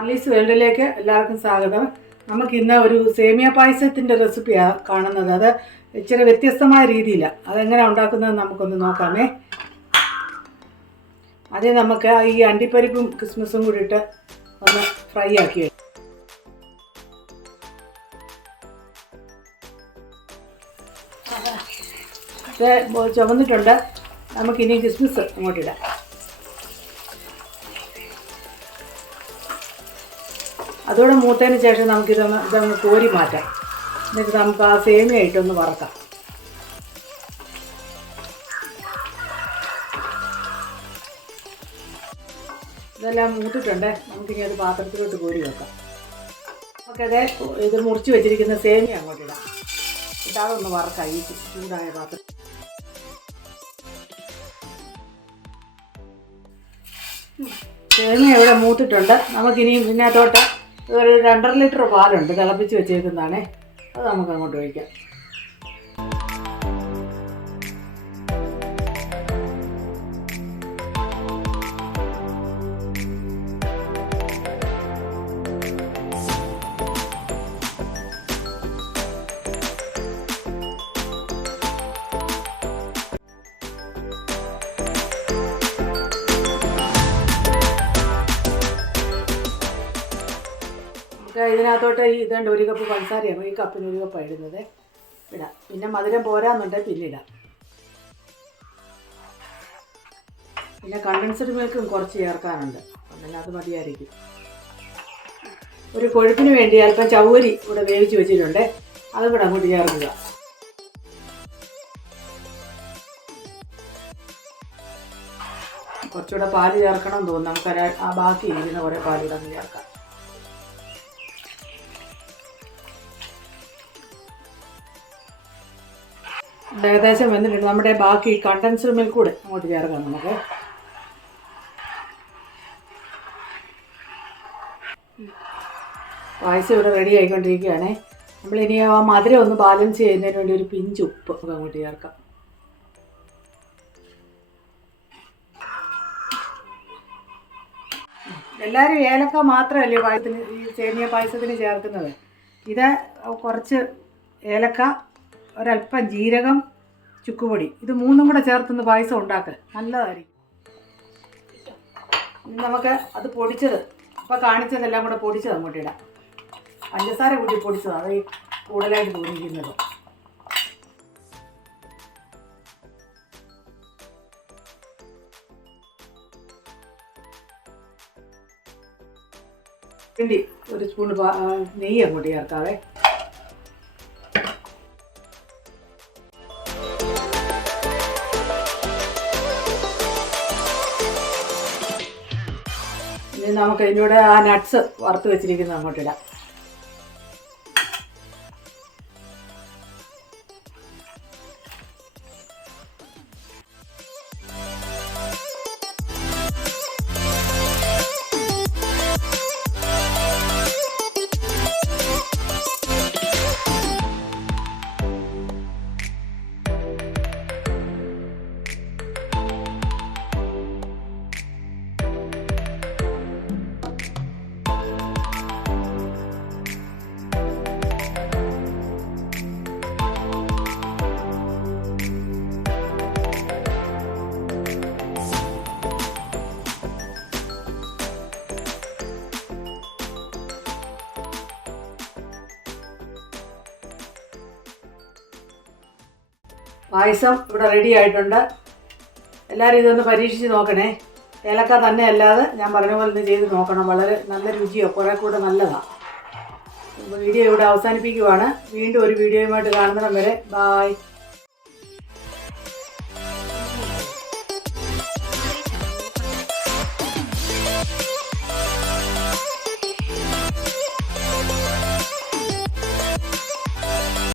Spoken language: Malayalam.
ആർലീസ് വേൾഡിലേക്ക് എല്ലാവർക്കും സ്വാഗതം. നമുക്കിന്ന് ഒരു സേമിയ പായസത്തിൻ്റെ റെസിപ്പിയാണ് കാണുന്നത്. അത് ഇച്ചിരി വ്യത്യസ്തമായ രീതിയിലാണ്. അതെങ്ങനെ ഉണ്ടാക്കുന്നത് നമുക്കൊന്ന് നോക്കാമേ. ആദ്യം നമുക്ക് ഈ അണ്ടിപ്പരിപ്പും കിസ്മിസും കൂടിയിട്ട് ഒന്ന് ഫ്രൈ ആക്കി ഇത് ചുമന്നിട്ടുണ്ട്. നമുക്കിനി കിസ്മിസ് അങ്ങോട്ടിടാം. അതോടെ മൂത്തതിന് ശേഷം ഇതൊന്ന് കോരി മാറ്റാം. എന്നിട്ട് നമുക്ക് ആ സേമിയായിട്ടൊന്ന് വറക്കാം. ഇതെല്ലാം മൂത്തിട്ടുണ്ട്. നമുക്കിനി അത് പാത്രത്തിലോട്ട് കോരി വെക്കാം. നമുക്കത് ഇത് മുറിച്ച് വെച്ചിരിക്കുന്ന സേമിയ അങ്ങോട്ടിടാം. ഇതാതൊന്ന് വറക്കാം ഈ ചൂടായ പാത്രം. സേമിയ ഇവിടെ മൂത്തിട്ടുണ്ട്. നമുക്കിനി ഇതിനകത്തോട്ട് ഒരു 2.5 ലിറ്റർ പാലുണ്ട്, തിളപ്പിച്ച് വെച്ചേക്കുന്നതാണേ. അത് നമുക്ക് അങ്ങോട്ട് ഒഴിക്കാം. ഇതിനകത്തോട്ട് ഇതുണ്ട് 1 കപ്പ് പഞ്ചസാരയാണ്. ഈ കപ്പിന് 1 കപ്പാണ് ഇടുന്നത്. ഇടാം. പിന്നെ മധുരം പോരാന്നുണ്ടെങ്കിൽ പിന്നെ ഇടാം. പിന്നെ കണ്ടൻസ്ഡ് മിൽക്കും കുറച്ച് ചേർക്കാനുണ്ട്. അങ്ങനെ അത് മതിയായിരിക്കും. ഒരു കൊഴുപ്പിന് വേണ്ടി അല്പം ചവ്വരി ഇവിടെ വേവിച്ച് വെച്ചിട്ടുണ്ട്. അതും കൂടെ അങ്ങോട്ട് ചേർക്കുക. കുറച്ചുകൂടെ പാല് ചേർക്കണം തോന്നുന്നു. നമുക്ക് ആ ബാക്കി ഇരിക്കുന്ന കുറേ പാൽ കൂടെ അങ്ങ് ചേർക്കാം. ഏകദേശം വന്നിട്ടുണ്ട്. നമ്മുടെ ബാക്കി കണ്ടൻസ്ഡ് മിൽക്ക് കൂടെ അങ്ങോട്ട് ചേർക്കാം നമുക്ക്. പായസം ഇവിടെ റെഡി ആയിക്കൊണ്ടിരിക്കുകയാണേ. നമ്മളിനി ആ മധുരം ഒന്ന് ബാലൻസ് ചെയ്യുന്നതിന് വേണ്ടി ഒരു പിഞ്ച് ഉപ്പ് അങ്ങോട്ട് ചേർക്കാം. എല്ലാവരും ഏലക്ക മാത്രമല്ലേ പായസത്തിന്, ഈ സേമിയ പായസത്തിന് ചേർക്കുന്നത്. ഇത് കുറച്ച് ഏലക്ക, ഒരല്പം ജീരകം, ചുക്കുപൊടി, ഇത് 3ഉം കൂടെ ചേർത്തൊന്ന് പായസം ഉണ്ടാക്കുക. നല്ലതായിരിക്കും. നമുക്ക് അത് പൊടിച്ചത് ഇപ്പോൾ കാണിച്ചതെല്ലാം കൂടെ പൊടിച്ചത് അങ്ങോട്ട് ഇടാം. പഞ്ചസാര കൂട്ടി പൊടിച്ചത്, അത് കൂടുതലായിട്ട് തോന്നിക്കുന്നത്. വേണ്ടി 1 സ്പൂൺ നെയ്യ് അങ്ങോട്ട് ചേർക്കാവേ. ഇനി നമുക്ക് ഇതിലൂടെ ആ നട്ട്സ് വറുത്ത് വെച്ചിരിക്കുന്നത് അങ്ങോട്ടിടാം. പായസം ഇവിടെ റെഡി ആയിട്ടുണ്ട്. എല്ലാവരും ഇതൊന്ന് പരീക്ഷിച്ച് നോക്കണേ. ഏലക്ക തന്നെ അല്ലാതെ ഞാൻ പറഞ്ഞ പോലെ ഇത് ചെയ്ത് നോക്കണം. വളരെ നല്ല രുചിയോ കുറേ കൂടെ നല്ലതാണ്. വീഡിയോ ഇവിടെ അവസാനിപ്പിക്കുവാണ്. വീണ്ടും ഒരു വീഡിയോയുമായിട്ട് കാണുന്നിടം വരെ ബായ്.